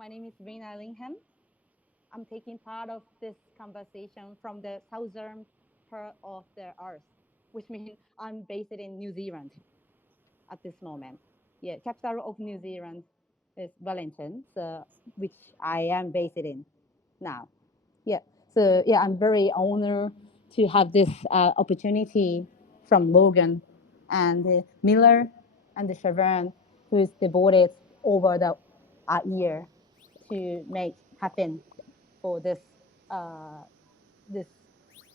My name is Rina Lingham. I'm taking part of this conversation from the southern part of the earth, which means I'm based in New Zealand at this moment. Yeah, capital of New Zealand is Wellington, so which I am based in now. Yeah, so yeah, I'm very honored to have this opportunity from Logan and Miller and the Chevron, who is devoted over the year to make happen for uh, this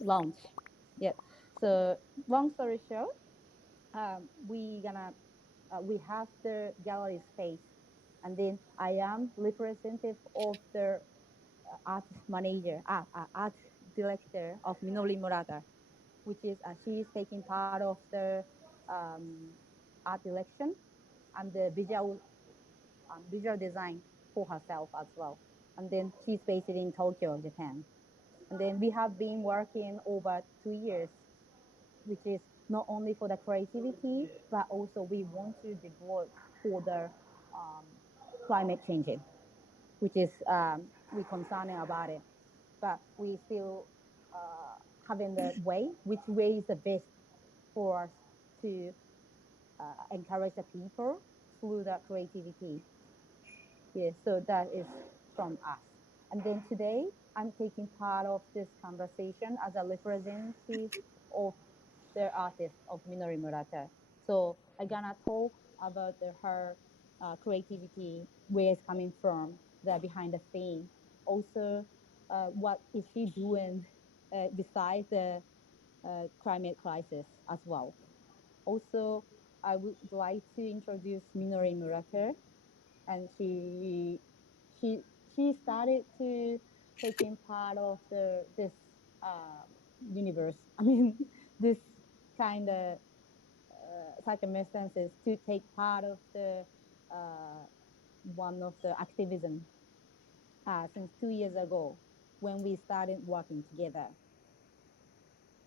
launch. Yeah. So long story short, we have the gallery space, and then I am representative of the art manager, art director of Minori Murata, which is she is taking part of the um, art direction and the visual design for herself as well. And then she's based in Tokyo, Japan. And then we have been working over 2 years, which is not only for the creativity, but also we want to devote for the um, climate changing, which is we concerning about it. But we still having the way, which way is the best for us to encourage the people through the creativity. Yeah, so that is from us. And then today, I'm taking part of this conversation as a representative of the artist of Minori Murata. So I'm gonna talk about her creativity, where it's coming from, the behind the scene. Also, what is she doing besides the climate crisis as well. Also, I would like to introduce Minori Murata, and she she started to taking part of this uh, universe. I mean, this kind of circumstances to take part of the uh, one of the activism since 2 years ago when we started working together.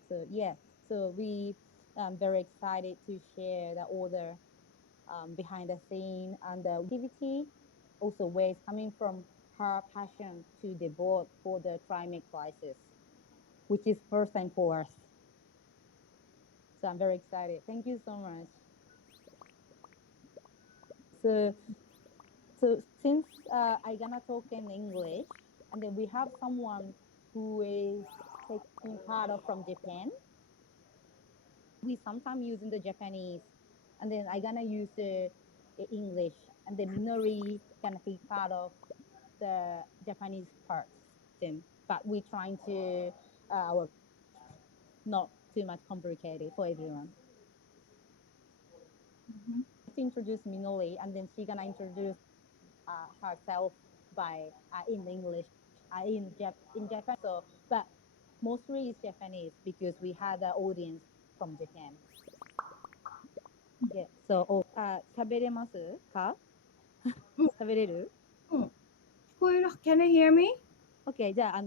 So yeah, so we very excited to share the order behind the scene and the activity, also where it's coming from her passion to devote for the climate crisis, which is first time for us. So I'm very excited. Thank you so much. So so since I gonna talk in English, and then we have someone who is taking part of from Japan. We sometimes using the Japanese, and then I gonna use the English, and then Minori gonna take part of the Japanese parts. Then, but we trying to our not too much complicated for everyone. Mhm. To introduce Minori, and then she gonna introduce herself by in English, in Japan. So, but mostly it's Japanese because we had the audience from Japan. Yeah. So, うん、喋れる うん。聞こえる ?Can you hear me? ?OK、じゃあ、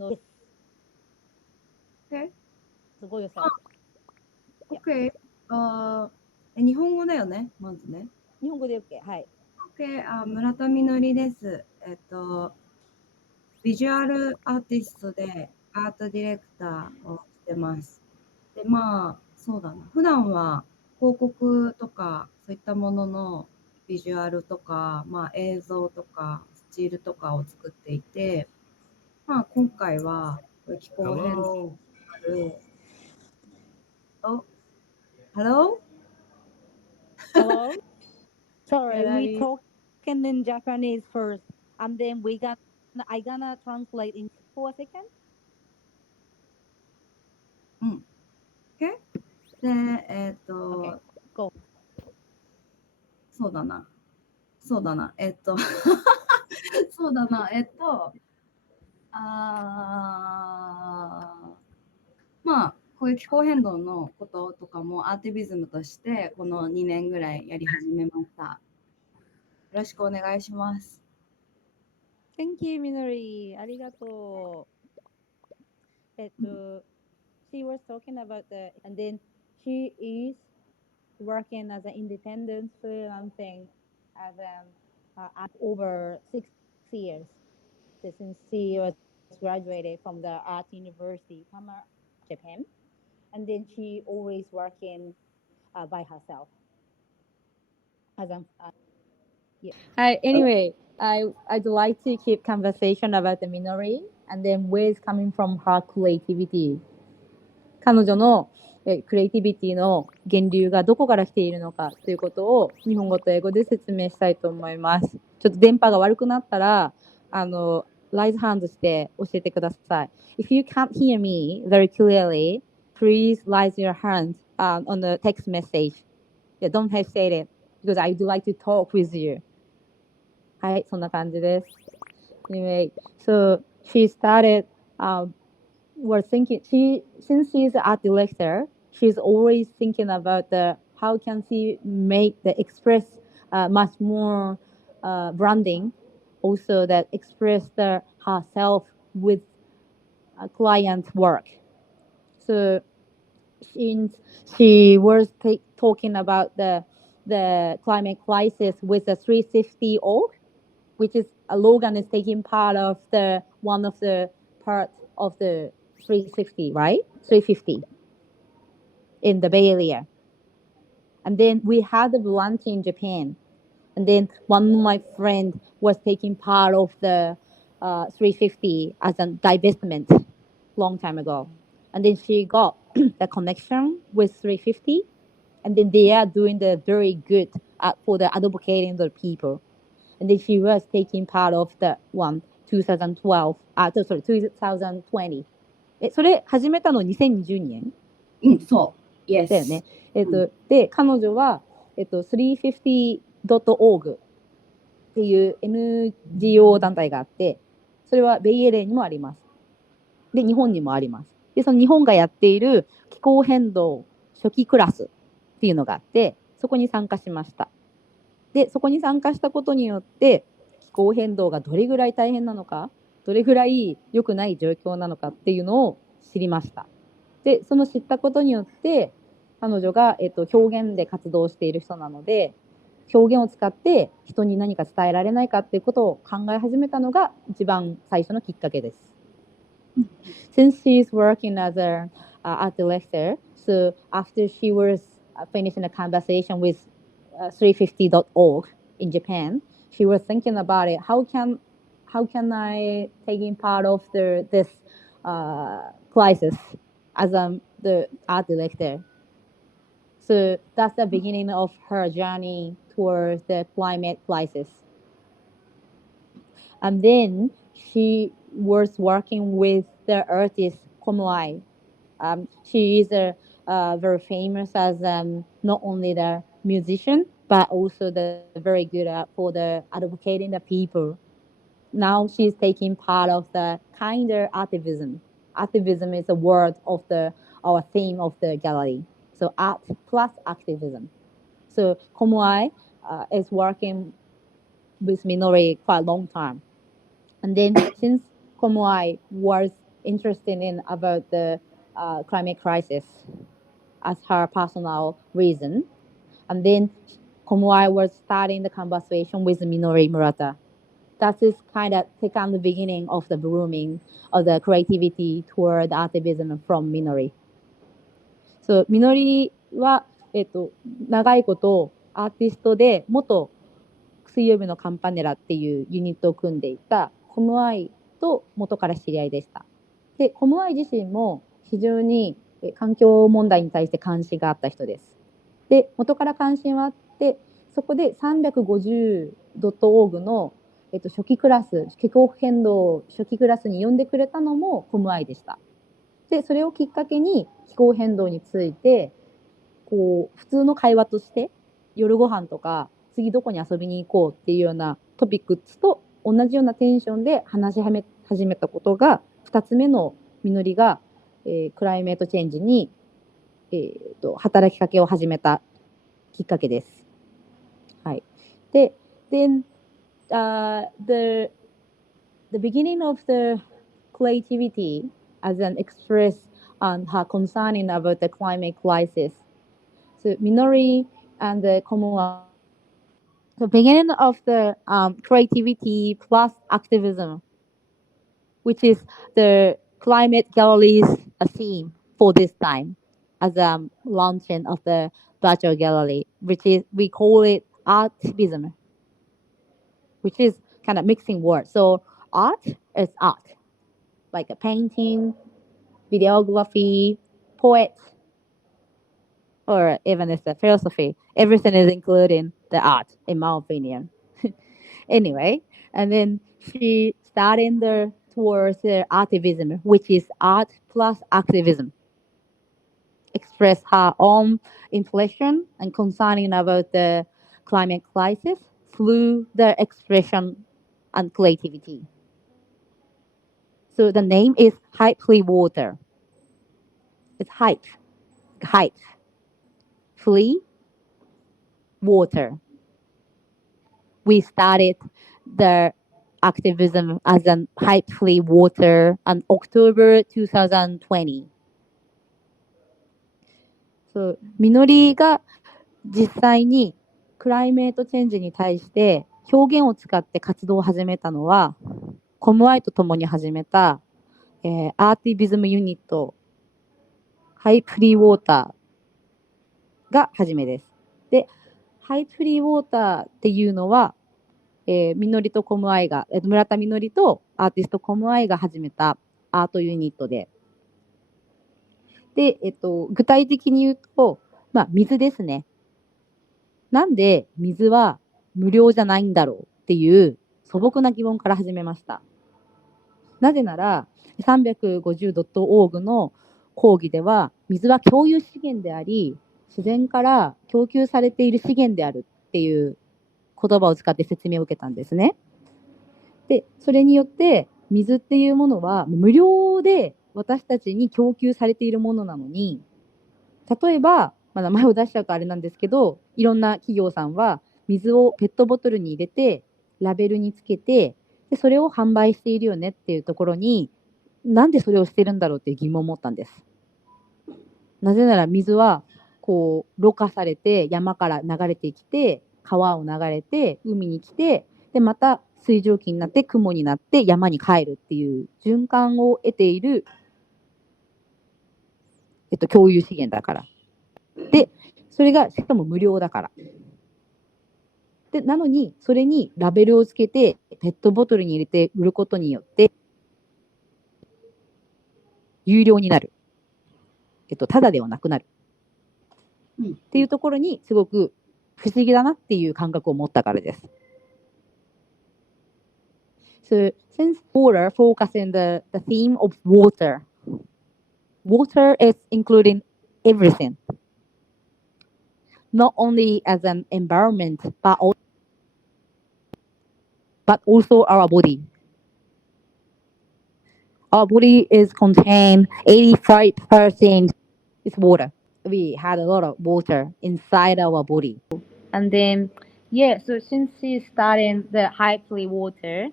Okay. すごいよさ。いや、Okay. 日本語だよね、まずね。日本語で OK。はい。Okay. 村田みのりです。ビジュアルアーティストでアートディレクターをしてます。で、まあ、そうだな。普段は広告とか、そういったもののビジュアルとか、まあ、映像とか、スチールとかを作っていて、まあ、今回は気候変動 Hello. ある、お、Hello? Hello? Sorry, we Gallery. talking in Japanese first, and then I gonna translate in for a second. うん。OK? で、OK, go. そうだな。そうだな。そうだな。まあ、こういう気候変動のこととかもアーティビズムとしてこの2年ぐらいやり始めました。よろしくお願いします。Thank you, Minori. ありがとう。she was talking about and then she is working as an independent freelancing as over 6 years. since she was graduated from the art university, Tama, Japan, and then she always working by herself as yeah. Anyway, I'd like to keep conversation about the Minori and then where it's coming from her creativity. 彼女のクリエイティビティの源流がどこから来ているのかということを日本語と英語で説明したいと思います。ちょっと電波が悪くなったら、ライズハンドして教えてください。If you can't hear me very clearly, please raise your hand on the text message. Yeah, don't hesitate it because I'd like to talk with you. はい、そんな感じです。Anyway, so she started were thinking since she's an art director, she's always thinking about the how can she make the express much more branding, also that express herself with client work. So since she was talking about the climate crisis with the 360 org, which is Logan is taking part of the one of the part of the 360, right? 350 in the Bay Area. And then we had a lunch in Japan. And then one of my friends was taking part of the 350 as a divestment long time ago. And then she got the connection with 350. And then they are doing the very good for the advocating the people. And then she was taking part of the one 2012 sorry 2020 それ始めたの2020年そう。Yes. だよね。で、彼女は、350.org っていう NGO 団体があって、それはベイエレーにもあります。で、日本にもあります。で、その日本がやっている気候変動初期クラスっていうのがあって、そこに参加しました。で、そこに参加したことによって、気候変動がどれぐらい大変なのか、どれぐらい良くない状況なのかっていうのを知りました。で、その知ったことによって、彼女が、表現で活動している人なので、表現を使って人に何か伝えられないかっていうことを考え始めたのが一番最初のきっかけです。Since she's working as an art director, so after she was finishing a conversation with 350.org in Japan, she was thinking about it. How can I taking part of this crisis as the art director? So that's the beginning of her journey towards the climate crisis. And then she was working with the artist KOM-I. She is very famous as not only the musician, but also the very good for the advocating the people. Now she's taking part of the kinder artivism. Artivism is a word of our theme of the gallery. So art plus activism. So KOM-I is working with Minori quite a long time. And then since KOM-I was interested in about the climate crisis as her personal reason, and then KOM-I was starting the conversation with Minori Murata. That is kind of second beginning of the blooming of the creativity toward the activism from Minori. So Minori は、長いことアーティストで元水曜日のカンパネラっていうユニットを組んでいたKOM-Iと元から知り合いでした。で、KOM-I自身も非常に環境問題に対して関心があった人です。で、元から関心はあって、そこで 350.org の、初期クラス、気候変動初期クラスに呼んでくれたのもKOM-Iでした。で、それをきっかけに気候変動について、こう、普通の会話として、夜ご飯とか、次どこに遊びに行こうっていうようなトピックと同じようなテンションで話し始めたことが、2つ目の実りが、クライメートチェンジに、働きかけを始めたきっかけです。はい。で、then, the beginning of the creativity as an express on her concerning about the climate crisis. So Minori and the KOM-I. So beginning of the creativity plus activism which is the climate gallery's theme for this time as a launching of the virtual gallery, which is we call it artivism, which is kind of mixing words. So art is art, like a painting, videography, poet, or even it's a philosophy. Everything is including the art, in my opinion. Anyway, and then she started the towards the artivism, which is art plus activism. Express her own impression and concerning about the climate crisis through the expression and creativity. So the name is Hype Water. It's hype, free water. We started the activism as an hype free water on October 2020. そう、みのりが実際にクライメートチェンジに対して表現を使って活動を始めたのは、コムアイと共に始めた、アーティビズムユニット、ハイプリーウォーターが初めです。で、ハイプリーウォーターっていうのは、みのりとコムアイが、村田みのりとアーティストコムアイが始めたアートユニットで、で、具体的に言うと、まあ、水ですね。なんで水は無料じゃないんだろうっていう素朴な疑問から始めました。なぜなら、350.org の講義では、水は共有資源であり、自然から供給されている資源であるっていう言葉を使って説明を受けたんですね。で、それによって、水っていうものは無料で私たちに供給されているものなのに、例えば、まあ、名前を出しちゃうとあれなんですけど、いろんな企業さんは水をペットボトルに入れて、ラベルにつけて、でそれを販売しているよねっていうところに、なんでそれをしてるんだろうっていう疑問を持ったんです。なぜなら水は、こう、ろ過されて山から流れてきて、川を流れて海に来て、で、また水蒸気になって雲になって山に帰るっていう循環を得ている、共有資源だから。で、それがしかも無料だから。で、なのに、それにラベルをつけて、ペットボトルに入れて売ることによって、有料になる。ただではなくなる。っていうところに、すごく不思議だなっていう感覚を持ったからです。So, since water focusing the theme of water, water is including everything. Not only as an environment, but also our body. Our body is contained 85% is water. We had a lot of water inside our body. And then, yeah, so since she started the high-play water,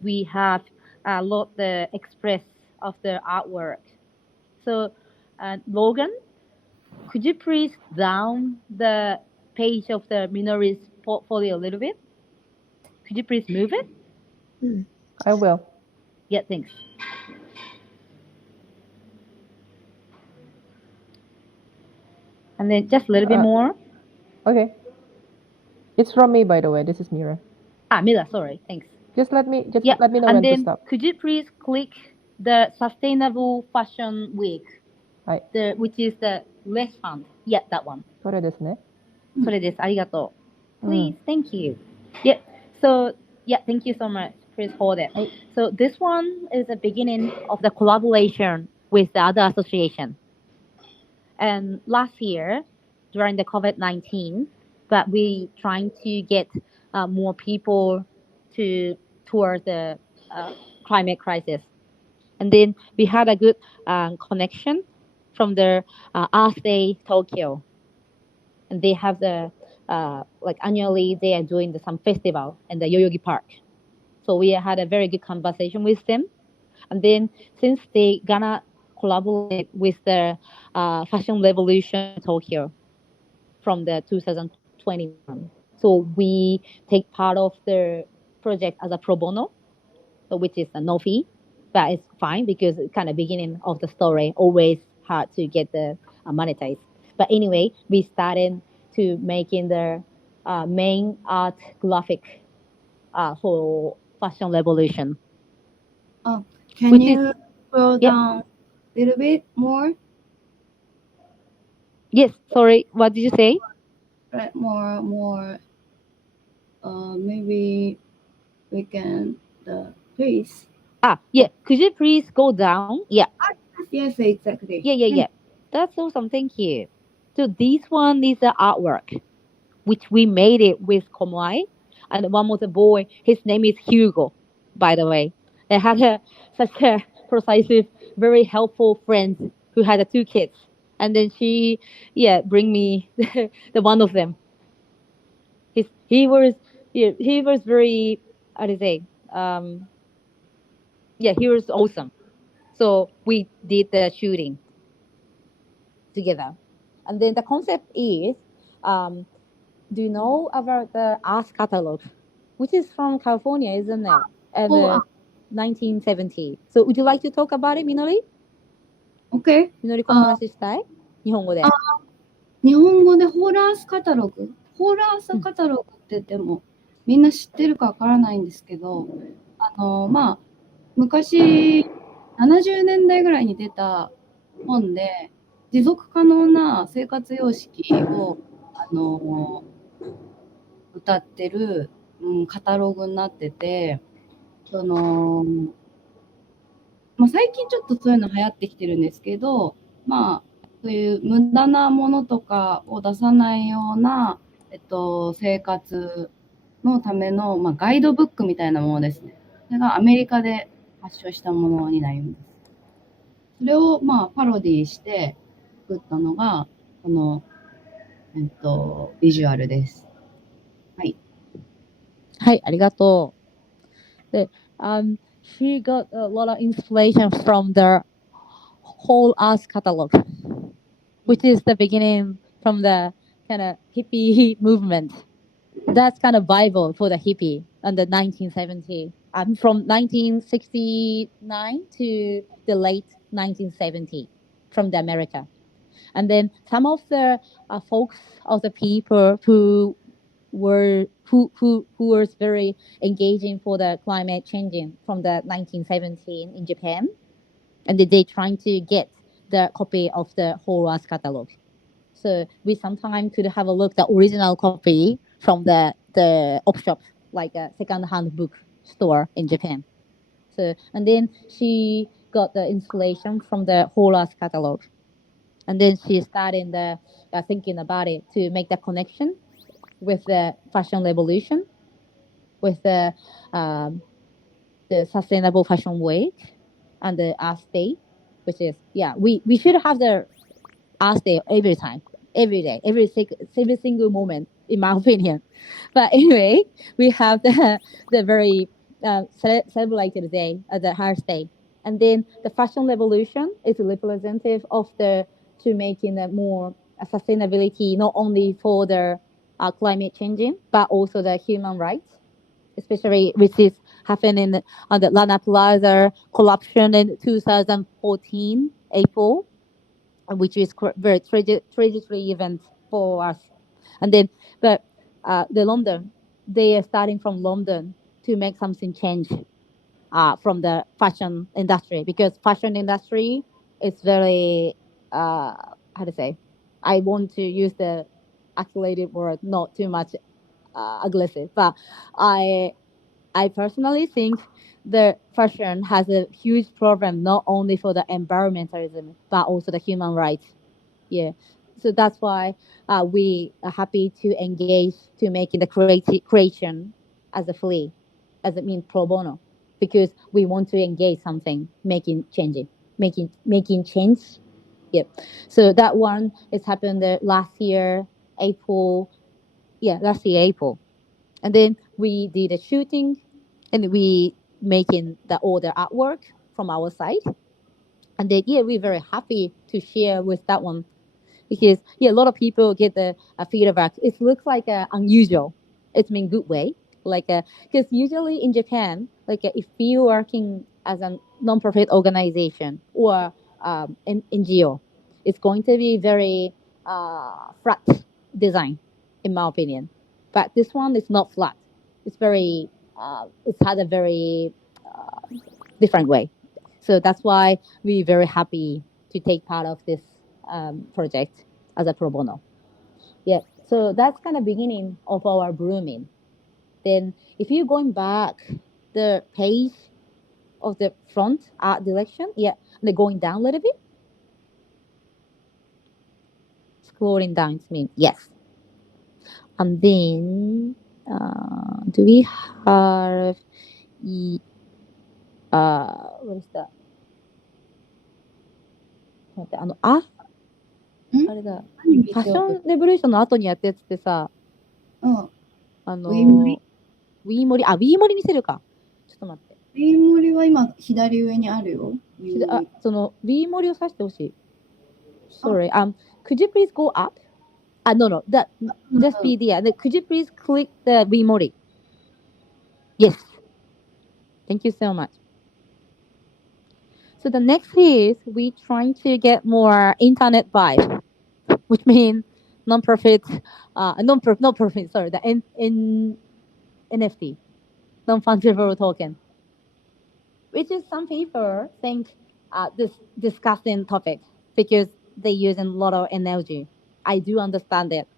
we have a lot the express of the artwork. So, Logan, could you please down the page of the Minori's portfolio a little bit? Could you please move it? I will. Yeah, thanks. And then just a little bit more. Okay. It's from me, by the way. This is Mira. Mila, sorry. Thanks. Just let me know And when then to stop. could you please click the Sustainable Fashion Week, which is the restaurant? Yeah, that one. それですね。それです。ありがとう。Please, thank you. Yeah. So, yeah, thank you so much. Please hold it. So this one is the beginning of the collaboration with the other association. And last year, during the COVID-19, but we trying to get more people towards the climate crisis. And then we had a good connection from the Earth Day Tokyo. And they have the, like annually, they are doing some festival in the Yoyogi Park. So we had a very good conversation with them. And then since they gonna collaborate with the Fashion Revolution Tokyo from the 2021. So we take part of the project as a pro bono, which is a no fee. but it's fine because it's kind of beginning of the story, always hard to get the monetized. But anyway, we started to making the main art graphic for fashion revolution, Can which is you scroll yep. down a little bit more? Yes, sorry, what did you say? Right, more. Maybe we can please. Yeah, could you please go down? Yeah, Yes, exactly. yeah. That's awesome. Thank you. So this one is the artwork, which we made it with KOM-I, and one was a boy. His name is Hugo, by the way. I had such a persuasive, very helpful friend who had two kids, and then she, yeah, bring me the one of them. He was, yeah, he was very, how do you say, yeah, he was awesome. So we did the shooting together, and then the concept is, um, do you know about the art catalog, which is from California, isn't it? And Oh, 1970. So would you like to talk about it, Minori? OK。みのりこのあ、話したい日本語あ、で。日本語でホーラースカタログ。ホーラースカタログって言っても、みんな知ってるかわからないんですけど、まあ、昔、70年代ぐらいに出た本で、持続可能な生活様式を、歌ってる、カタログになってて、最近ちょっとそういうの流行ってきてるんですけど、そういう無駄なものとかを出さないような、生活のための、ガイドブックみたいなものですね。それがアメリカで発祥したものになります。それを、パロディして作ったのが、この、ビジュアルです。はい。はい、ありがとう。で、she got a lot of inspiration from the whole art catalog, which is the beginning from the kind of hippie movement. That's kind of Bible for the hippie in the 1970s. From 1969 to the late 1970s from the America. And then some of the folks of the people who was very engaging for the climate changing from the 1917 in Japan, and they trying to get the copy of the whole Earth catalog. So we sometimes could have a look the original copy from the op shop, like a second-hand book store in Japan. So and then she got the inspiration from the whole Earth catalog, and then she started thinking about it to make the connection with the fashion revolution, with the sustainable fashion week and the Earth Day, which is we should have the Earth Day every time, every day, every single moment, in my opinion. But anyway, we have the very celebrated day, the Earth Day, and then the fashion revolution is representative of the to making a more sustainability not only for the climate changing but also the human rights, especially which is happening on the Rana Plaza corruption in 2014 April, which is very tragically event for us. And then, but the London, they are starting from London to make something change from the fashion industry, because fashion industry is very how to say. I want to use the accelerated word, not too much aggressive, but I I personally think the fashion has a huge problem not only for the environmentalism but also the human rights. Yeah, so that's why we are happy to engage to making the creation as a free, as it means pro bono, because we want to engage something, making change. Yeah, so that one is happened last year April. Yeah, last year April, and then we did a shooting, and we making the all the artwork from our side, and then we're very happy to share with that one, because a lot of people get the feedback. It looks like unusual. It's in good way, Like, because usually in Japan, like if you're working as a non-profit organization or an NGO, it's going to be very flat design, in my opinion. But this one is not flat. It's very, it's had a very different way. So that's why we're very happy to take part of this project as a pro bono. Yeah. So that's kind of beginning of our blooming. Then if you're going back the page of the front art direction, yeah, they're going down a little bit. Scrolling down, it means yes. And then do we have what is that? 待ってあれだ。何ファッショ見せようと。ンレボリューションの後にやったやつってさ、ウィモリウィーモリ、ウィーモリ見せるか。ちょっと待って。ウィモリは今左上にあるよ。そのウィーモリを指してほしい。Sorry. Could you please go up? No. That just be there. Could you please click the Vimori? Yes. Thank you so much. So the next is we trying to get more internet vibe, which means non-profit. Sorry, the NFT, non-fungible token, which is some people think this disgusting topic because they use a lot of energy. I do understand it,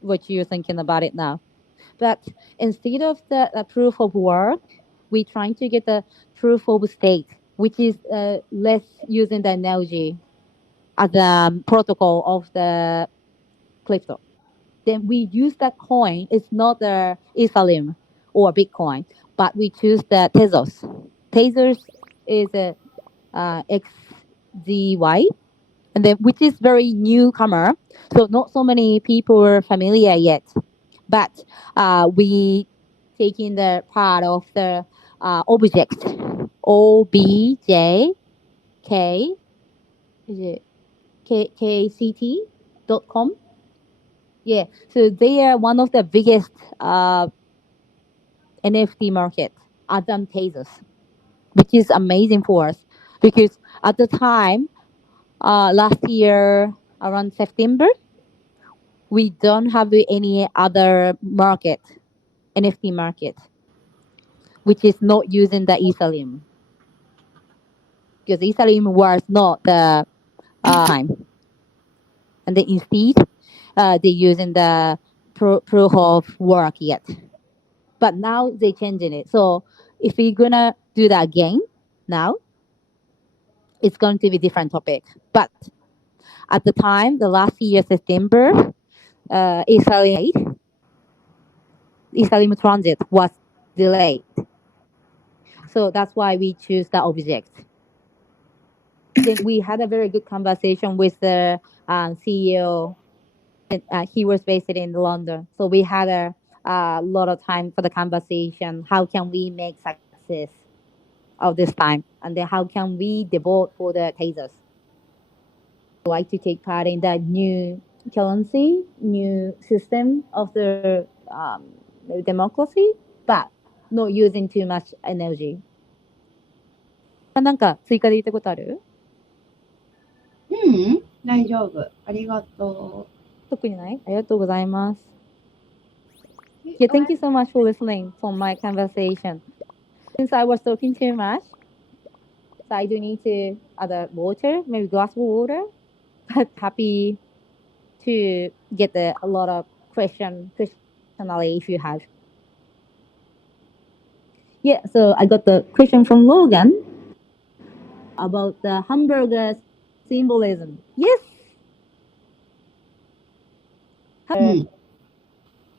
what you're thinking about it now. But instead of the proof of work, we're trying to get the proof of state, which is less using the energy as the protocol of the crypto. Then we use that coin. It's not the Ethereum or Bitcoin, but we choose the Tezos. Tezos is a XZY, and then which is very newcomer, so not so many people are familiar yet. But we taking the part of the object OBJK is it KCT.com. Yeah, so they are one of the biggest NFT market, advantageous, which is amazing for us because at the time, last year around September, we don't have any other market, NFT market, which is not using the Ethereum because Ethereum was not the time, and then instead they're using the proof of work yet. But now they're changing it. So if we're gonna do that again now, it's going to be different topic. But at the time, the last year September, Ethereum transit was delayed. So that's why we choose the object. Then we had a very good conversation with the CEO. He was based in London, so we had a lot of time for the conversation. How can we make success of this time, and then how can we devote for the tasers? I like to take part in that new currency, new system of the democracy, but not using too much energy. なんか追加で言ったことある？大丈夫。ありがとう。特にない？ありがとうございます。Yeah, thank you so much for listening for my conversation. Since I was talking too much, so I do need to add water, maybe glass of water. But happy to get a lot of questionally if you have. Yeah, so I got the question from Logan about the hamburger symbolism. Yes.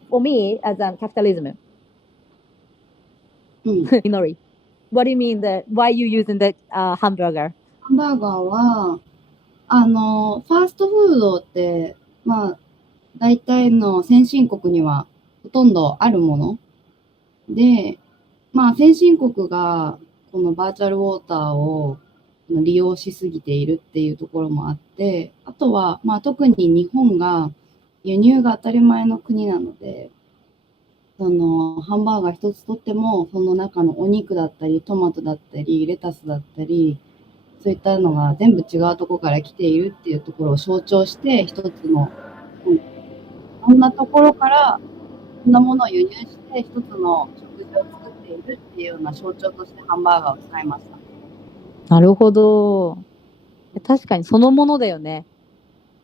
For me, as a capitalism. Minori. What do you mean that? Why are you using the hamburger? ハンバーガーは、ファーストフードって、大体の先進国にはほとんどあるもの。で、先進国がこのバーチャルウォーターを利用しすぎているっていうところもあって、あとは、特に日本が輸入が当たり前の国なので、そのハンバーガー一つとっても、その中のお肉だったり、トマトだったり、レタスだったり、そういったのが全部違うところから来ているっていうところを象徴して、一つの、そんなところからそんなものを輸入して一つの食事を作っているっていうような象徴としてハンバーガーを使いました。なるほど。確かにそのものだよね。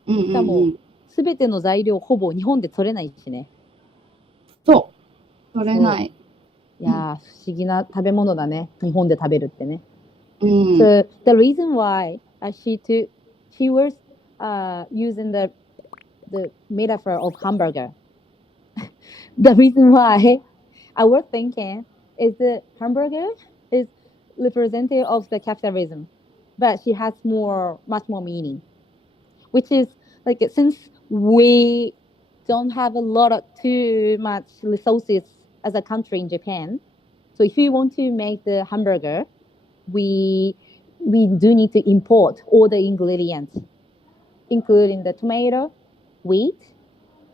うんうんうん、しかも、すべての材料ほぼ日本で取れないしね。そう。取れない。いやー、不思議な食べ物だね。日本で食べるってね。うん。So the reason why she was using the metaphor of hamburger. The reason why I was thinking is the hamburger is representative of the capitalism, but she has much more meaning, which is like since we don't have a lot of too much resources as a country in Japan, so if you want to make the hamburger, we do need to import all the ingredients, including the tomato, wheat,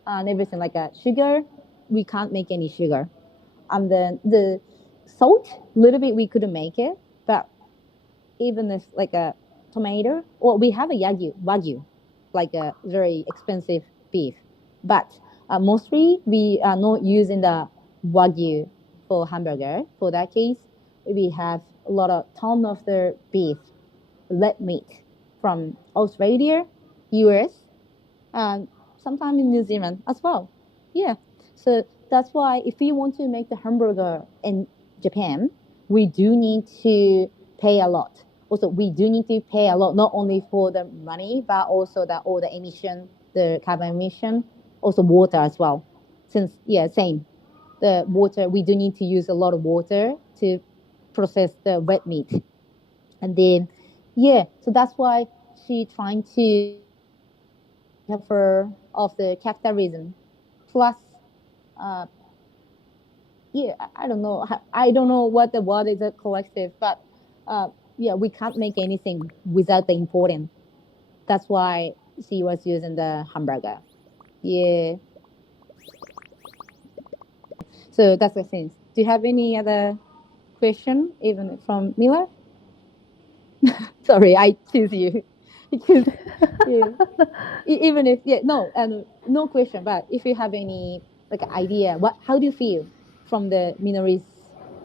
and everything like sugar. We can't make any sugar. And then the salt, a little bit we couldn't make it, but even if like a tomato, or we have a wagyu, like a very expensive beef, but mostly we are not using the wagyu for hamburger. For that case, we have a lot of ton of the beef, red meat from Australia, US, and sometimes in New Zealand as well. Yeah. So that's why if we want to make the hamburger in Japan, we do need to pay a lot. Also, we do need to pay a lot, not only for the money, but also all the emission, the carbon emission, also water as well. Since, yeah, same. The water, we do need to use a lot of water to process the red meat. And then, yeah, so that's why she trying to metaphor of the capitalism plus yeah, I don't know what the word is a collective, but yeah, we can't make anything without the importing. That's why she was using the hamburger. Yeah, so that's the thing. Do you have any other question even from Miller? Sorry, I choose you because yeah. Even if no question, but if you have any like idea, how do you feel from the Minori's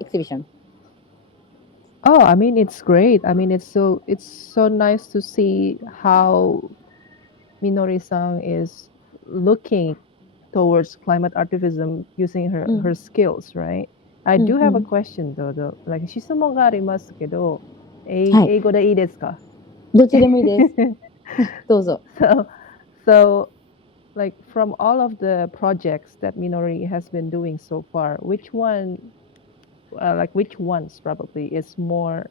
exhibition? Oh, I mean, it's great. I mean, it's so nice to see how Minori-san is looking towards climate activism using her skills, right? I do have a question though. Like 質問がありますけど、はい。英語でいいですか？どっちでもいいです。どうぞ。So, like from all of the projects that Minori has been doing so far, which ones probably is more,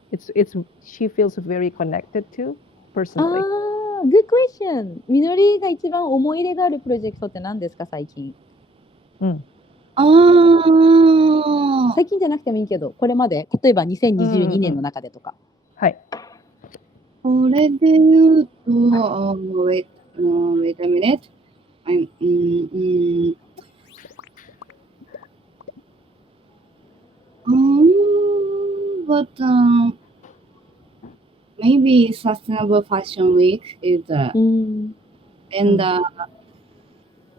she feels very connected to personally. Good question. みのりが一番思い入れがあるプロジェクトって何ですか、最近？最近じゃなくてもいいけど、これまで、例えば2022年の中でとか。はい。これで言うと、wait a minute. But maybe Sustainable Fashion Week is and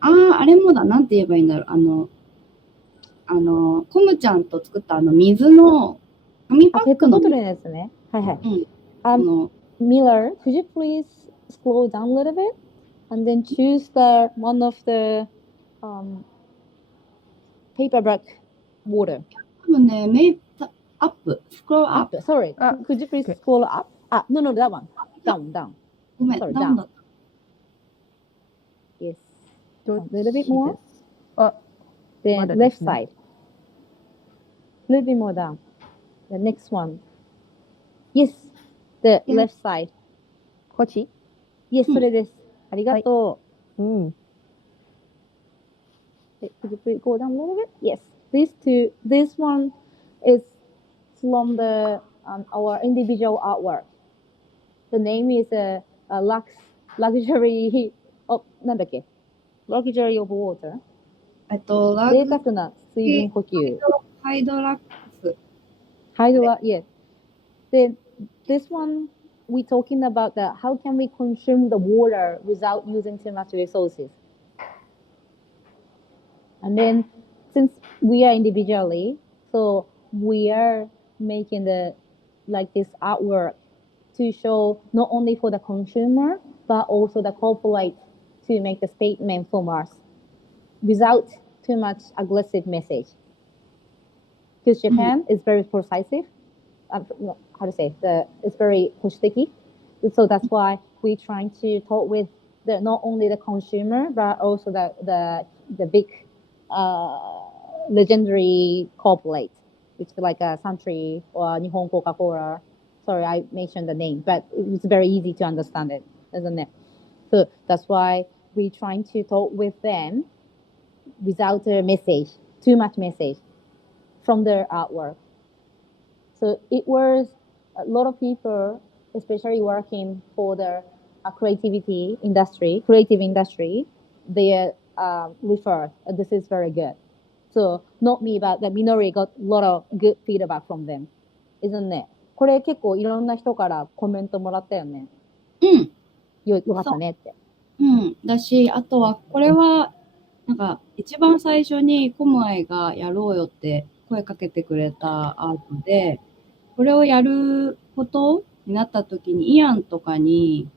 あれもだ、なんて言えばいいんだろう。コムちゃんと作った水の紙パックの。ペットボトルのやつね。はいはい。Miller, could you please scroll down a little bit and then choose one of the paperback water? 多分ね、scroll up. Sorry, could you please scroll up? No, that one. Down. ごめん、 Sorry, down だった。Yes. A little bit more. Then まだですね。 left side. A little bit more down. The next one. Yes, the left side. こっち？ Yes, それです。ありがとう。うん。Could you please go down a little bit? Yes. This one is from our individual artwork. The name is luxury of なんだっけ？ luxury of water. 贅沢な水分補給。ハイドラックス。Yes. Then this one, we talking about the how can we consume the water without using too much resources. And then since we are individually, so we are making this artwork to show not only for the consumer, but also the corporate to make the statement from us without too much aggressive message. Because Japan is very persuasive. How to say, it's very 保守的. So that's why we're trying to talk with not only the consumer, but also the big legendary corporate, which is like a Santry or Nihon Coca-Cola. Sorry, I mentioned the name, but it's very easy to understand it, isn't it? So that's why we're trying to talk with them without a message, too much message from their artwork. So it was a lot of people, especially working for the creative industry, they refer, this is very good. So not me, but the Minori got a lot of good feedback from them, isn't it? これ結構いろんな人からコメントもらったよね。よかったねって。だし、あとはこれはなんか一番最初にKOM-Iがやろうよって声かけてくれたアートで、これをやることになった時にイアンとかに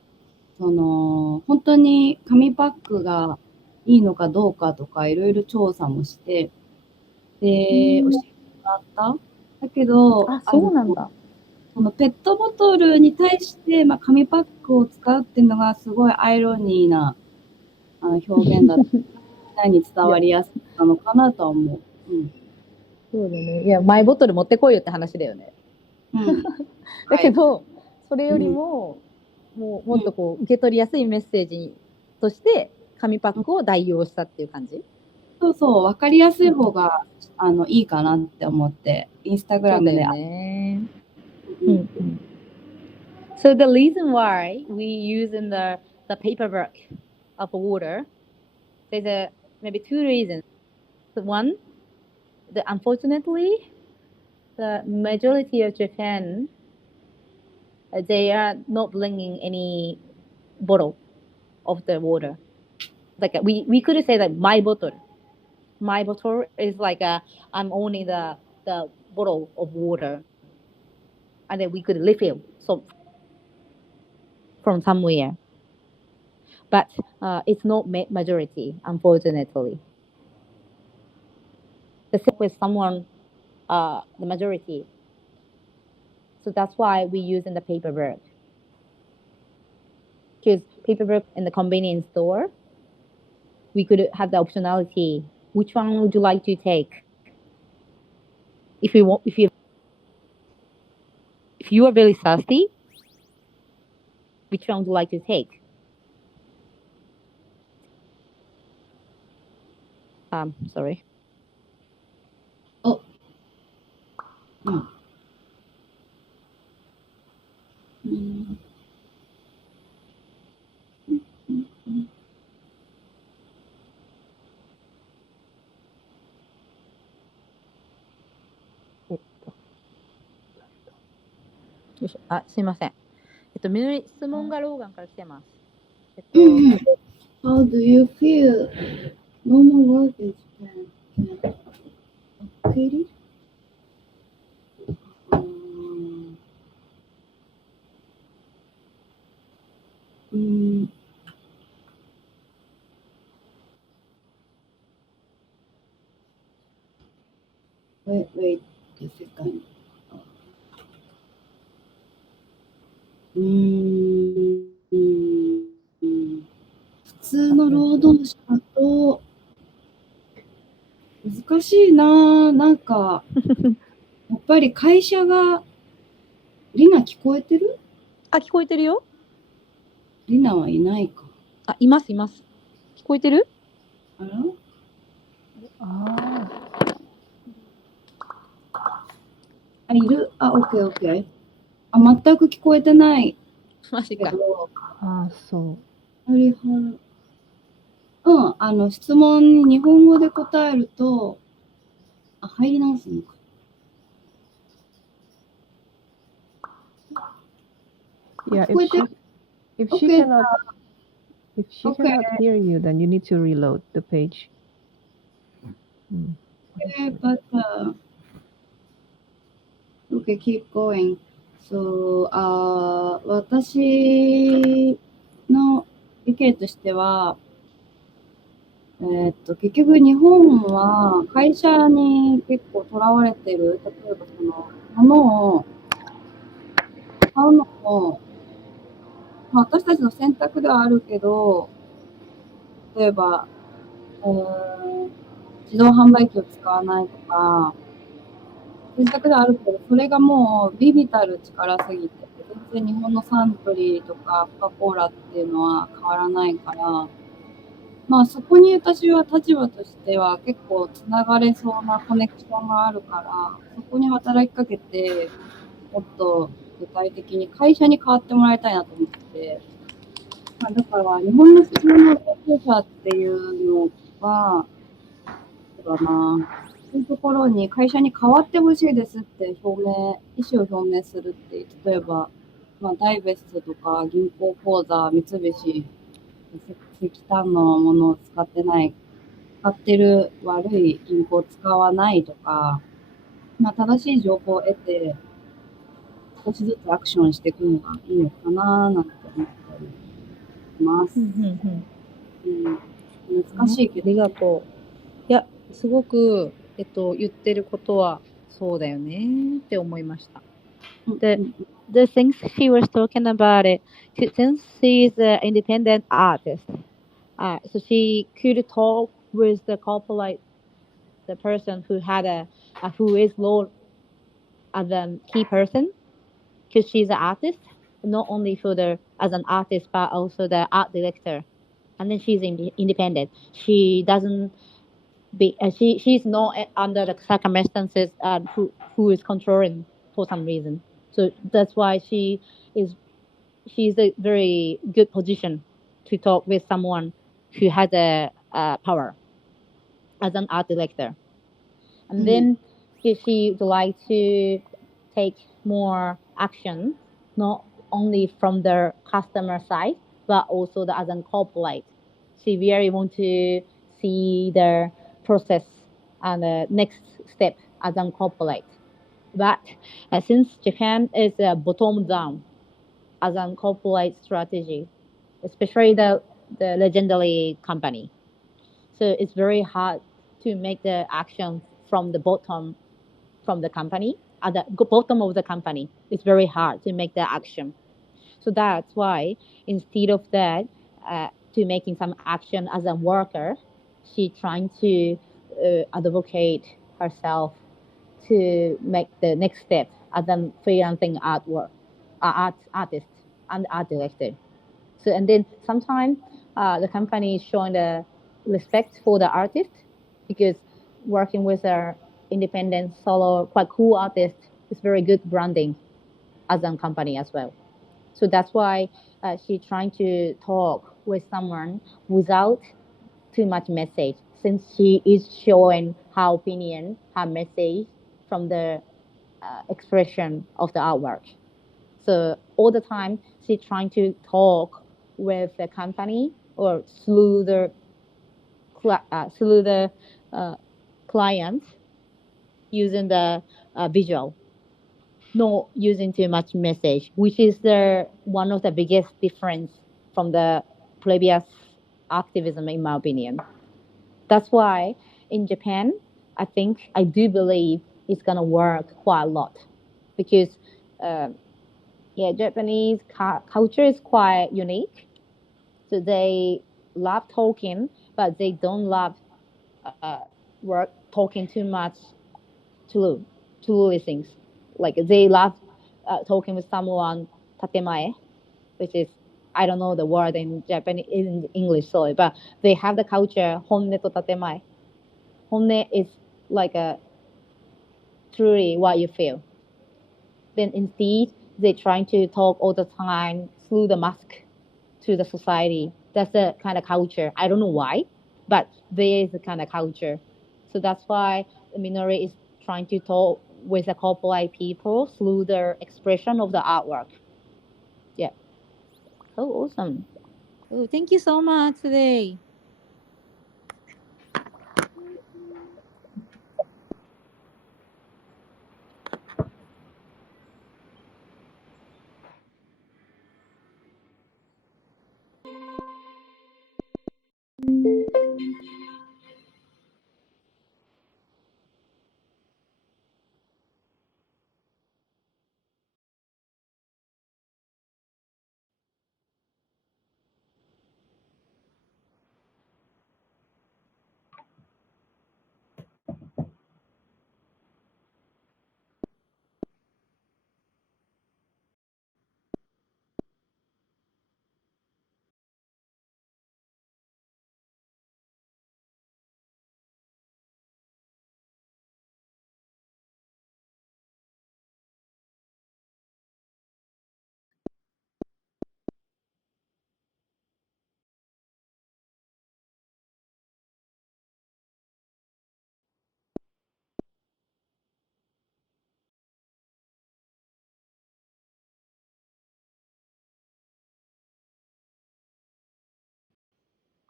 本当に紙パックがいいのかどうかとかいろいろ調査もして、で教えてもらった。だけど、そうなんだ。そのペットボトルに対して、紙パックを使うっていうのがすごいアイロニーな表現だった。みんなに伝わりやすかったのかなとは思う。そうだね。いや、マイボトル持ってこいよって話だよね。だけど、それよりも、もっとこう受け取りやすいメッセージとして紙パックを代用したっていう感じ？そうそう、わかりやすい方がいいかなって思って、インスタグラムで。So the reason why we use in the paperwork of water, there's maybe two reasons. The one, unfortunately, the majority of Japan, they are not bringing any bottle of the water. Like we could say that my bottle is like I'm only the bottle of water, and then we could refill from somewhere. But it's not majority, unfortunately. The same with someone, the majority. So that's why we use in the paperwork. Because paperwork in the convenience store, we could have the optionality. Which one would you like to take? If you are very thirsty, which one would you like to take? Sorry. Oh. How do you feel? No more work is planned. Wait a second. 普通の労働者だと難しいな。なんかやっぱり会社がリナ聞こえてる？聞こえてるよ。リナはいないか。います。聞こえてる？いる？オッケー。全く聞こえてない。マジか。そう。質問に日本語で答えると、あ、入り直すのか。Yeah, 聞こえてる？ if she OK cannot OK hear you, then you need to reload the page. but OK, keep going. So, 私の意見としては、結局日本は会社に結構とらわれてる。例えばその物を買うのも、まあ、私たちの選択ではあるけど、例えば、自動販売機を使わないとか、選択ではあるけど、それがもうビビたる力すぎて、全然日本のサントリーとかコカ・コーラっていうのは変わらないから、まあそこに私は立場としては結構つながれそうなコネクションがあるから、そこに働きかけて、もっと具体的に会社に変わってもらいたいなと思ってて、まあ、だから日本の普通の高校者っていうのは、そうだな、そういうところに会社に変わってほしいですって意思を表明するって、例えば、まあ、ダイベストとか銀行口座、三菱、石炭のものを使ってる悪い銀行を使わないとか、まあ、正しい情報を得て、少しずつアクションしていくのがいいのかななんて思ったりします。難しいけど。ありがとう。いや、すごく、言ってることはそうだよねって思いました。The things she was talking about it, since she's an independent artist, so she could talk with the corporate, the person who who is role as a key person, because she's an artist, not only as an artist but also the art director, and then she's independent. She doesn't she's not under the circumstances who is controlling for some reason. So that's why she's a very good position to talk with someone who has a power as an art director. And then she would like to take more action, not only from the customer side, but also as a corporate. She really want to see the process and the next step as a corporate. But since Japan is a bottom down as a corporate strategy, especially the legendary company, so it's very hard to make the action from the bottom from the company at the bottom of the company. It's very hard to make the action. So that's why instead of that, to making some action as a worker, she trying to advocate herself to make the next step as a freelancing artist and art director. So and then sometimes the company is showing the respect for the artist because working with a independent solo quite cool artist is very good branding as a company as well. So that's why she's trying to talk with someone without too much message, since she is showing her opinion, her message from the expression of the artwork. So all the time she's trying to talk with the company or through the client using the visual, not using too much message, which is the one of the biggest difference from the previous activism, in my opinion. That's why in Japan, I do believe it's gonna work quite a lot because Japanese culture is quite unique. So they love talking, but they don't love work talking too much to things. Like they love talking with someone tatemae, which is I don't know the word in Japanese in English, sorry, but they have the culture honne to tatemae. Honne is like a truly what you feel. Then instead they trying to talk all the time through the mask to the society. That's the kind of culture. I don't know why, but there is a kind of culture. So that's why Minori is trying to talk with a couple of people through their expression of the artwork. Yeah. Oh, awesome. Oh, thank you so much today.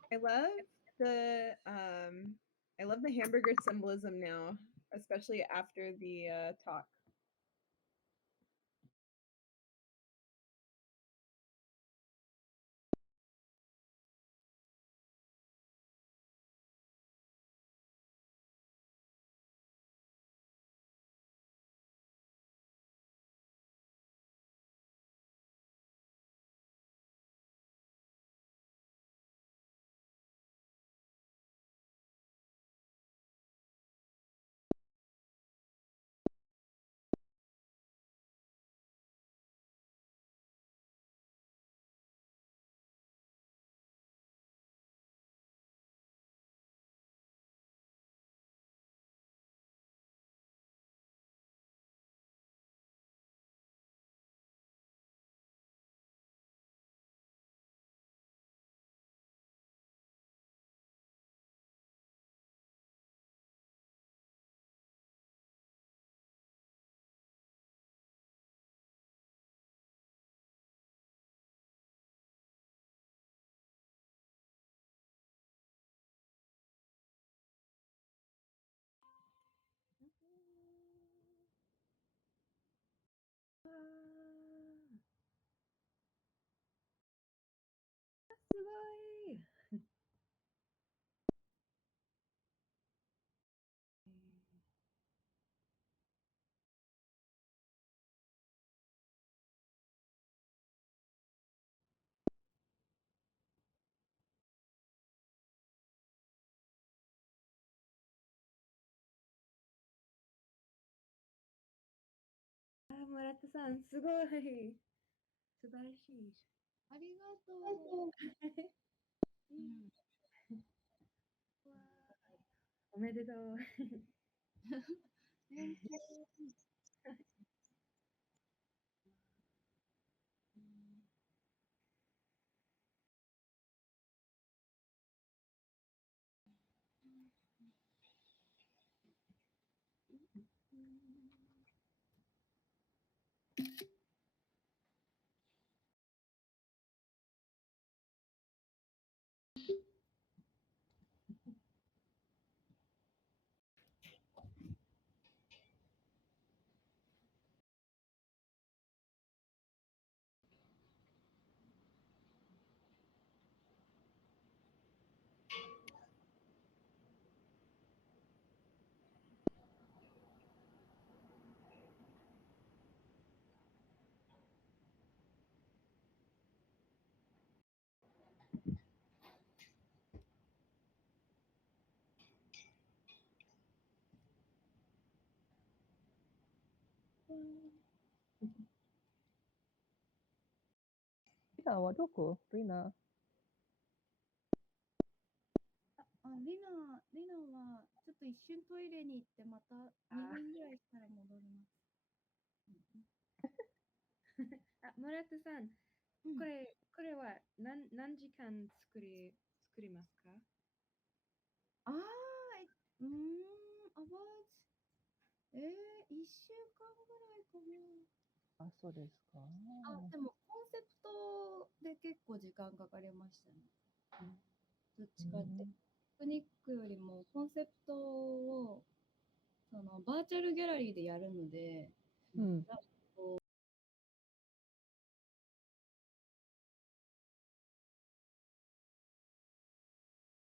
I love the hamburger symbolism now, especially after the talk. Rina wa doko? Rina. あ、村田さん、これは何時間作りますか？ about 1週間ぐらいかな。あ、そうですか。でもコンセプトで結構時間かかりましたね。どっちかって。テクニックよりもコンセプトをバーチャルギャラリーでやるので、うん。